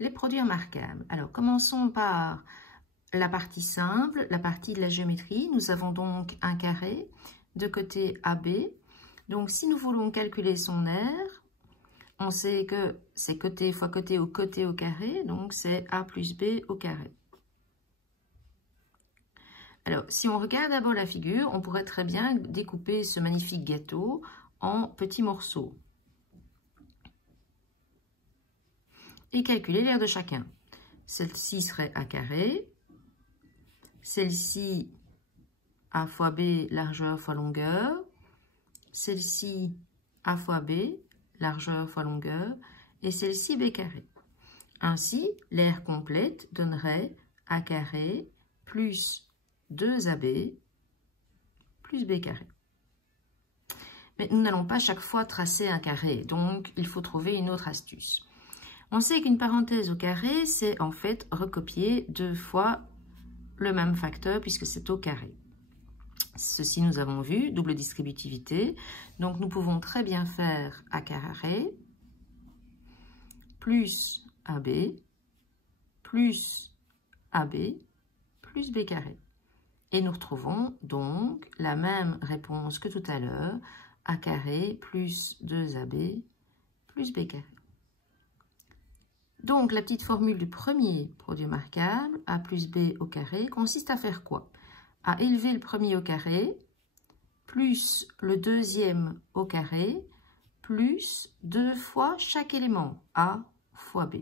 Les produits remarquables. Alors, commençons par la partie simple, la partie de la géométrie. Nous avons donc un carré de côté AB. Donc, si nous voulons calculer son aire, on sait que c'est côté fois côté au carré, donc c'est A plus B au carré. Alors, si on regarde d'abord la figure, on pourrait très bien découper ce magnifique gâteau en petits morceaux et calculer l'aire de chacun. Celle-ci serait A carré, celle-ci A fois B, largeur fois longueur, celle-ci A fois B, largeur fois longueur, et celle-ci B carré. Ainsi, l'aire complète donnerait A carré plus 2AB plus B carré. Mais nous n'allons pas chaque fois tracer un carré, donc il faut trouver une autre astuce. On sait qu'une parenthèse au carré, c'est en fait recopier 2 fois le même facteur puisque c'est au carré. Ceci, nous avons vu, double distributivité. Donc, nous pouvons très bien faire A carré plus AB plus AB plus B carré. Et nous retrouvons donc la même réponse que tout à l'heure, A carré plus 2AB plus B carré. Donc, la petite formule du premier produit remarquable, A plus B au carré, consiste à faire quoi? À élever le premier au carré, plus le deuxième au carré, plus 2 fois chaque élément, A fois B.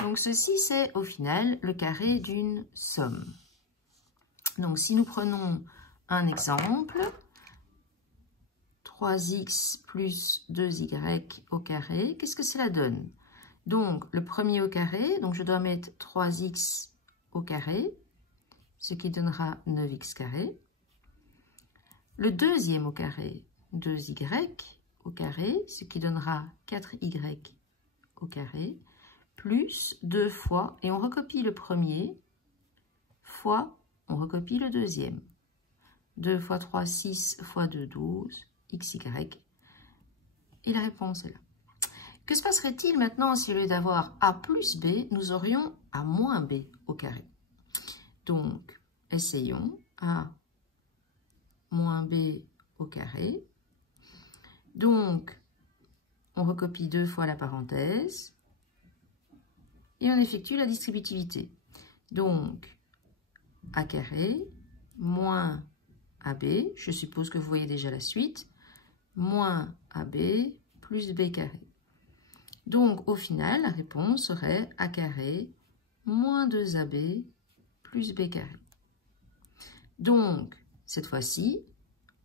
Donc, ceci, c'est au final le carré d'une somme. Donc, si nous prenons un exemple, 3x plus 2y au carré, qu'est-ce que cela donne? Donc, le premier au carré, donc je dois mettre 3x au carré, ce qui donnera 9x carré. Le deuxième au carré, 2y au carré, ce qui donnera 4y au carré, plus 2 fois, et on recopie le premier, fois, on recopie le deuxième. 2 fois 3, 6 fois 2, 12, xy. Et la réponse est là. Que se passerait-il maintenant si au lieu d'avoir A plus B, nous aurions A moins B au carré? Donc, essayons. A moins B au carré. Donc, on recopie 2 fois la parenthèse et on effectue la distributivité. Donc, A carré moins AB, je suppose que vous voyez déjà la suite, moins AB plus B carré. Donc, au final, la réponse serait A carré moins 2AB plus B carré. Donc, cette fois-ci,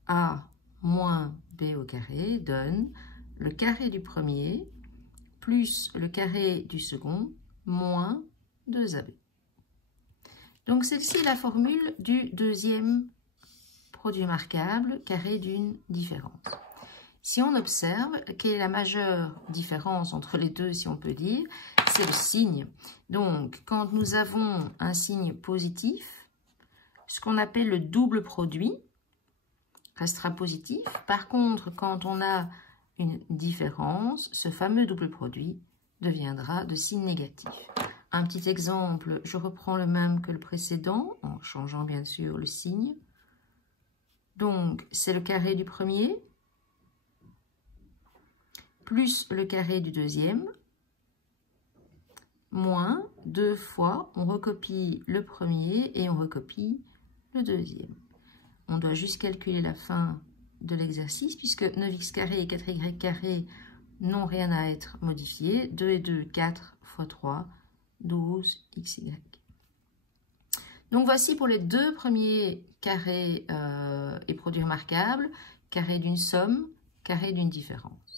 A moins B au carré donne le carré du premier plus le carré du second moins 2AB. Donc, celle-ci est la formule du deuxième produit remarquable, carré d'une différence. Si on observe, quelle est la majeure différence entre les deux, si on peut dire, c'est le signe. Donc, quand nous avons un signe positif, ce qu'on appelle le double produit restera positif. Par contre, quand on a une différence, ce fameux double produit deviendra de signe négatif. Un petit exemple, je reprends le même que le précédent, en changeant bien sûr le signe. Donc, c'est le carré du premier, plus le carré du deuxième, moins 2 fois, on recopie le premier et on recopie le deuxième. On doit juste calculer la fin de l'exercice, puisque 9x carré et 4y carré n'ont rien à être modifiés. 2 et 2, 4 fois 3, 12 xy. Donc voici pour les deux premiers carrés et produits remarquables, carré d'une somme, carré d'une différence.